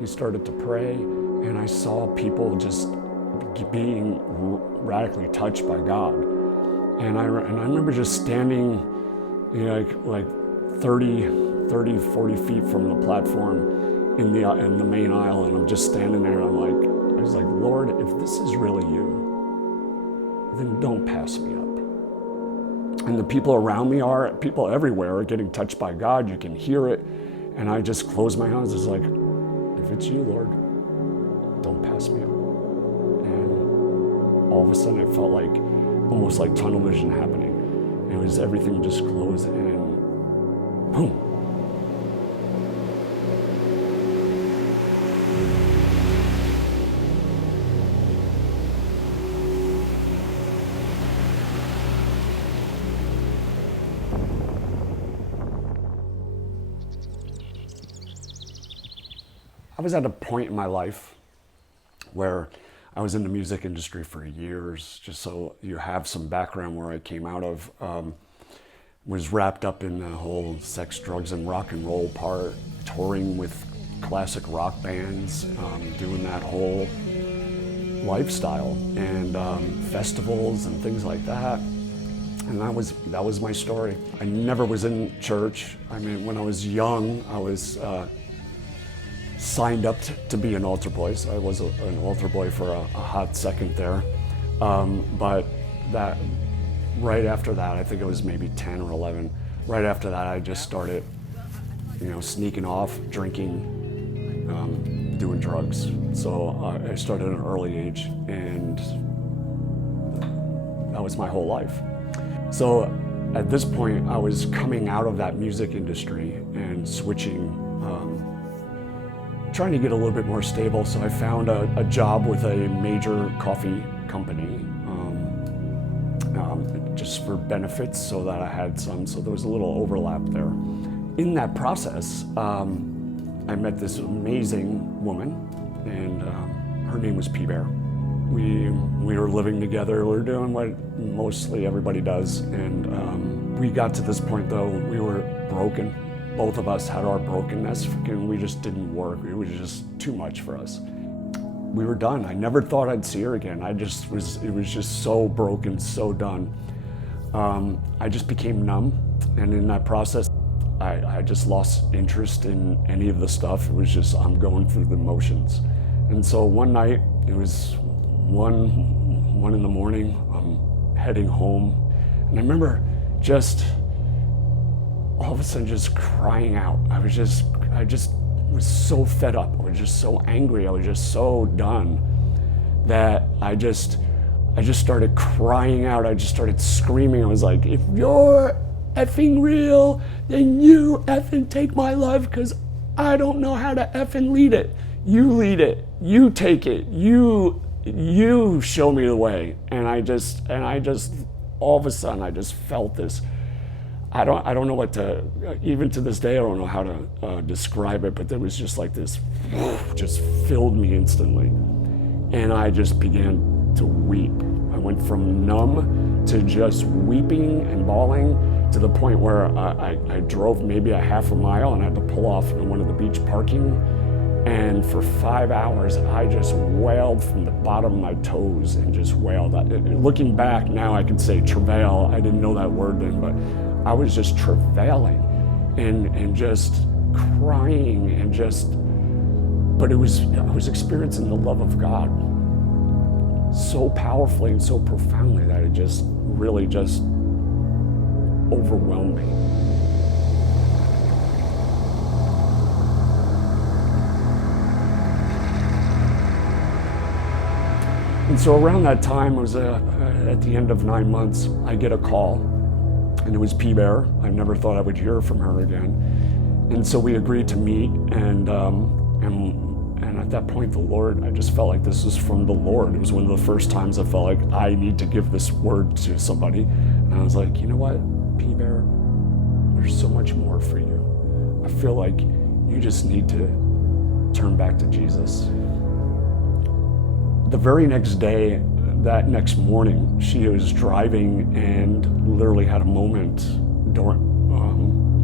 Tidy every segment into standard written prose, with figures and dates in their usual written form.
He started to pray, and I saw people just being radically touched by God. And I remember just standing, you know, like 30, 40 feet from the platform in the main aisle, and I'm just standing there, and I was like, Lord, if this is really you, then don't pass me up. And the people around me people everywhere are getting touched by God. You can hear it. And I just close my eyes. It's like, if it's you, Lord, don't pass me up. And all of a sudden it felt like, almost like tunnel vision happening. It was everything just closed and boom. I was at a point in my life where I was in the music industry for years, just so you have some background where I came out of. Was wrapped up in the whole sex, drugs, and rock and roll part, touring with classic rock bands, doing that whole lifestyle, and festivals and things like that. And that was my story. I never was in church. I mean, when I was young, I was signed up to be an altar boy. So I was an altar boy for a hot second there. But that right after that, I think it was maybe 10 or 11, right after that I just started, you know, sneaking off, drinking, doing drugs. So I started at an early age, and that was my whole life. So at this point, I was coming out of that music industry and switching, trying to get a little bit more stable. So I found a job with a major coffee company, just for benefits, so that I had some, so there was a little overlap there. In that process, I met this amazing woman, and her name was P-Bear. We were living together, we were doing what mostly everybody does, and we got to this point though, we were broken. Both of us had our brokenness, and we just didn't work. It was just too much for us. We were done. I never thought I'd see her again. It was just so broken, so done. I just became numb, and in that process, I just lost interest in any of the stuff. It was just, I'm going through the motions. And so one night, it was one in the morning, I'm heading home, and I remember just all of a sudden just crying out. I just was so fed up. I was just so angry. I was just so done that I just started crying out. I just started screaming. I was like, if you're effing real, then you effing take my life, because I don't know how to effing lead it. You lead it. You take it. You show me the way. And I just all of a sudden I just felt this. I don't know what to, even to this day, I don't know how to describe it, but there was just like this, just filled me instantly. And I just began to weep. I went from numb to just weeping and bawling, to the point where I drove maybe a half a mile and I had to pull off in one of the beach parking. And for 5 hours, I just wailed from the bottom of my toes and just wailed. Looking back now, I could say travail. I didn't know that word then, but I was just travailing and just crying and just, but I was experiencing the love of God so powerfully and so profoundly that it just really just overwhelmed me. And so around that time, it was at the end of 9 months, I get a call, and it was P-Bear. I never thought I would hear from her again. And so we agreed to meet, and at that point, the Lord, I just felt like this was from the Lord. It was one of the first times I felt like I need to give this word to somebody. And I was like, you know what, P-Bear, there's so much more for you. I feel like you just need to turn back to Jesus. The very next day, that next morning, she was driving and literally had a moment during,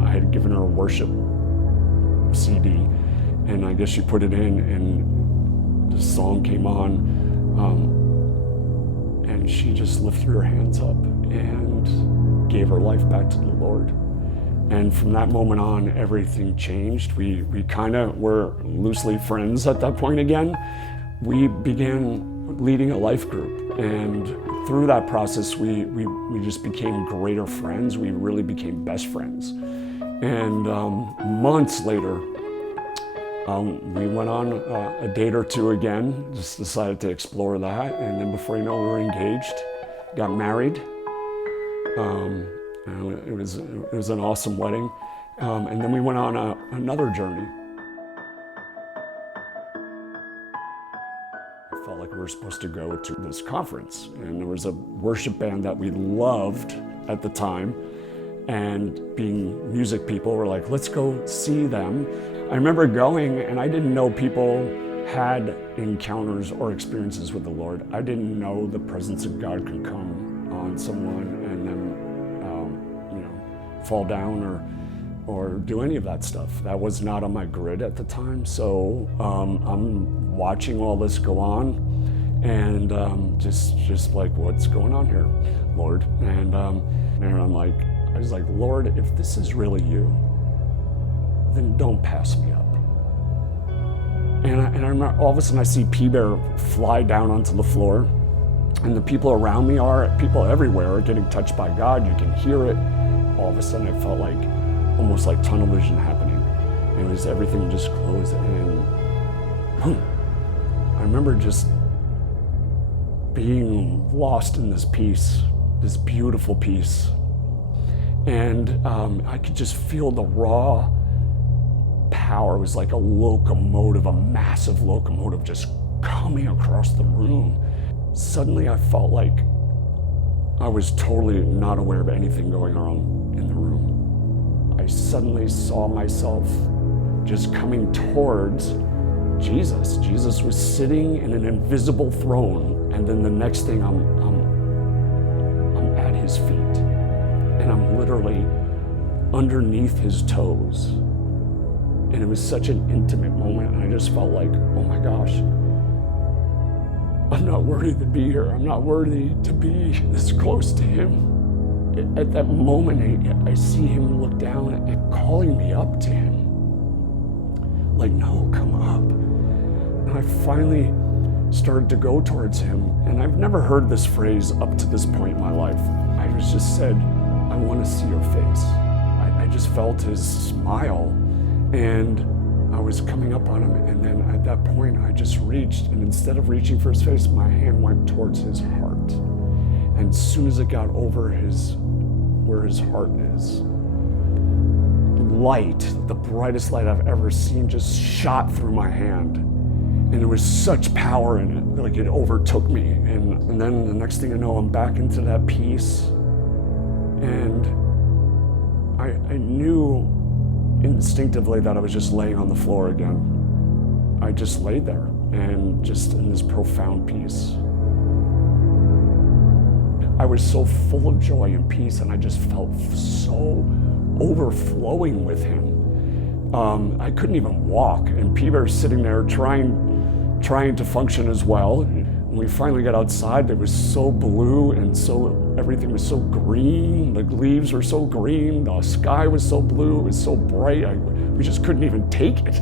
I had given her a worship CD, And I guess she put it in, and the song came on, and she just lifted her hands up and gave her life back to the Lord. And from that moment on, everything changed. We kind of were loosely friends at that point again. We began leading a life group, and through that process, we just became greater friends. We really became best friends. And months later, we went on a date or two again, just decided to explore that. And then before you know, we were engaged, got married. It was an awesome wedding. And then we went on another journey. I felt like we were supposed to go to this conference, and there was a worship band that we loved at the time. And being music people, we're like, let's go see them. I remember going, and I didn't know people had encounters or experiences with the Lord. I didn't know the presence of God could come on someone and then, fall down or do any of that stuff. That was not on my grid at the time. So I'm watching all this go on, and just like, what's going on here, Lord? And I'm like, I was like, Lord, if this is really you, then don't pass me up. And I remember all of a sudden I see P-Bear fly down onto the floor, and the people around me people everywhere are getting touched by God. You can hear it. All of a sudden I felt like, almost like tunnel vision happening. It was everything just closed, and boom. I remember just being lost in this peace, this beautiful peace. And I could just feel the raw power. It was like a locomotive, a massive locomotive just coming across the room. Suddenly I felt like I was totally not aware of anything going on in the room. I suddenly saw myself just coming towards Jesus. Jesus was sitting in an invisible throne, and then the next thing I'm at his feet. And I'm literally underneath his toes. And it was such an intimate moment, and I just felt like, oh my gosh, I'm not worthy to be here. I'm not worthy to be this close to him. At that moment, I see him look down and calling me up to him. Like, no, come up. And I finally started to go towards him. And I've never heard this phrase up to this point in my life. I was just said, I want to see your face. I just felt his smile, and I was coming up on him, and then at that point I just reached, and instead of reaching for his face, my hand went towards his heart. And as soon as it got over where his heart is, light, the brightest light I've ever seen, just shot through my hand. And there was such power in it, like it overtook me. And then the next thing I know, I'm back into that peace. And I knew instinctively that I was just laying on the floor again. I just laid there, and just in this profound peace. I was so full of joy and peace, and I just felt so overflowing with him. I couldn't even walk, and P-Bear's sitting there trying to function as well. When we finally got outside, it was so blue, and everything was so green. The leaves were so green. The sky was so blue. It was so bright. We just couldn't even take it.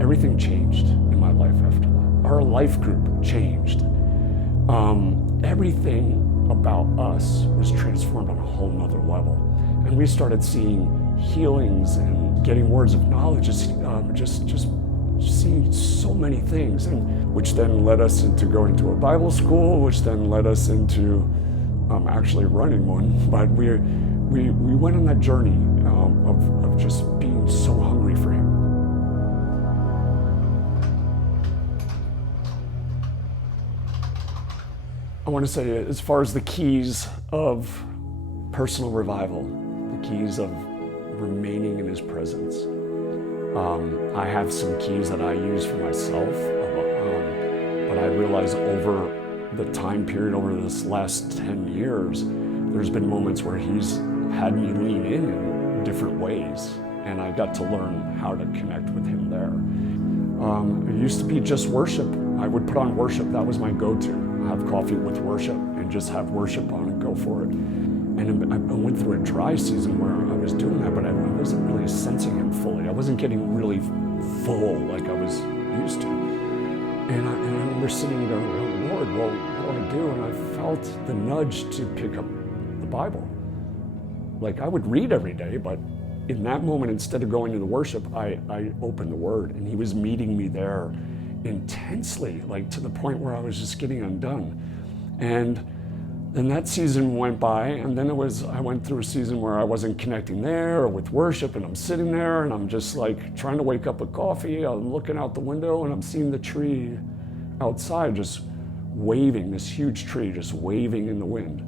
Everything changed in my life after that. Our life group changed. Everything about us was transformed on a whole nother level. And we started seeing healings and getting words of knowledge, just seeing so many things, and which then led us into going to a Bible school, which then led us into actually running one. But we went on that journey of just being so hungry for him. I want to say, as far as the keys of personal revival, the keys of remaining in his presence, I have some keys that I use for myself, but I realize over the time period, over this last 10 years, there's been moments where he's had me lean in different ways. and I got to learn how to connect with him there. It used to be just worship. I would put on worship. That was my go-to. Have coffee with worship and just have worship on and go for it. And I went through a dry season where I was doing that, but I wasn't really sensing him fully. I wasn't getting really full like I was used to. And I remember sitting there going, Lord, well, what do I do? And I felt the nudge to pick up the Bible. Like I would read every day, but in that moment, instead of going to the worship, I opened the Word, and he was meeting me there intensely, like to the point where I was just getting undone. And then that season went by, and then I went through a season where I wasn't connecting there or with worship, and I'm sitting there and I'm just like trying to wake up with coffee. I'm looking out the window and I'm seeing the tree outside just waving, this huge tree just waving in the wind.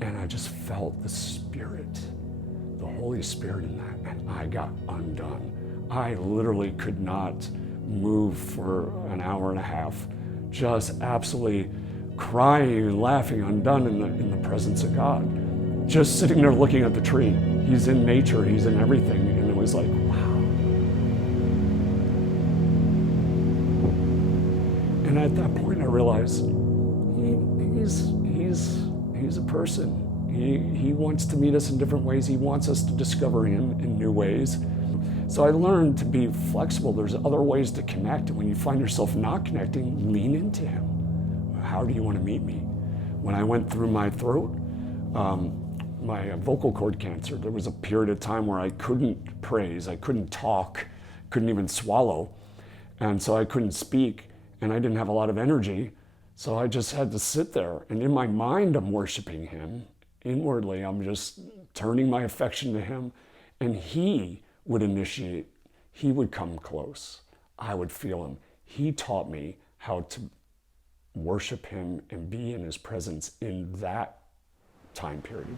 And I just felt the Spirit, the Holy Spirit in that, and I got undone. I literally could not move for an hour and a half, just absolutely crying and laughing, undone in the presence of God. Just sitting there looking at the tree. He's in nature, he's in everything, and it was like, wow. And at that point I realized he's a person. He wants to meet us in different ways. He wants us to discover him in new ways. So I learned to be flexible. There's other ways to connect. And when you find yourself not connecting, lean into him. How do you want to meet me? When I went through my throat, my vocal cord cancer, there was a period of time where I couldn't praise, I couldn't talk, couldn't even swallow. And so I couldn't speak, and I didn't have a lot of energy. So I just had to sit there. And in my mind, I'm worshiping him. Inwardly, I'm just turning my affection to him, and he would initiate. He would come close. I would feel him. He taught me how to worship him and be in his presence in that time period.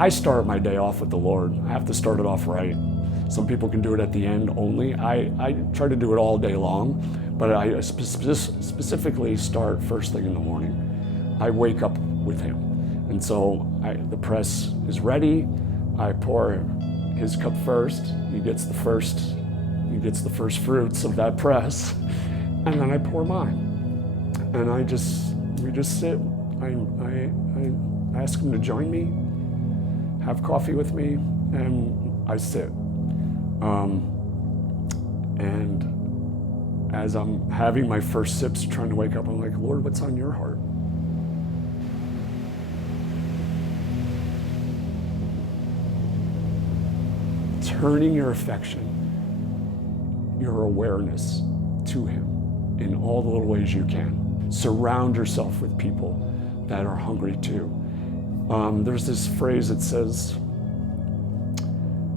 I start my day off with the Lord. I have to start it off right. Some people can do it at the end only. I try to do it all day long, but I specifically start first thing in the morning. I wake up with him. And so the press is ready. I pour his cup first. He gets the first fruits of that press. And then I pour mine. And we just sit. I ask him to join me, have coffee with me, and I sit. And as I'm having my first sips, trying to wake up, I'm like, Lord, what's on your heart? Turning your affection, your awareness to him in all the little ways you can. Surround yourself with people that are hungry too. There's this phrase that says,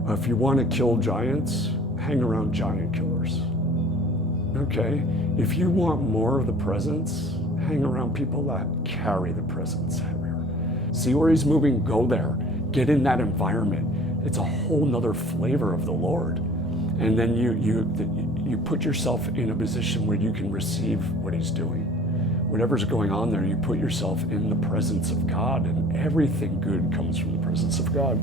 if you want to kill giants, hang around giant killers. Okay, if you want more of the presence, hang around people that carry the presence heavier. See where he's moving, go there. Get in that environment. It's a whole nother flavor of the Lord. And then you put yourself in a position where you can receive what he's doing. Whatever's going on there, you put yourself in the presence of God, and everything good comes from the presence of God.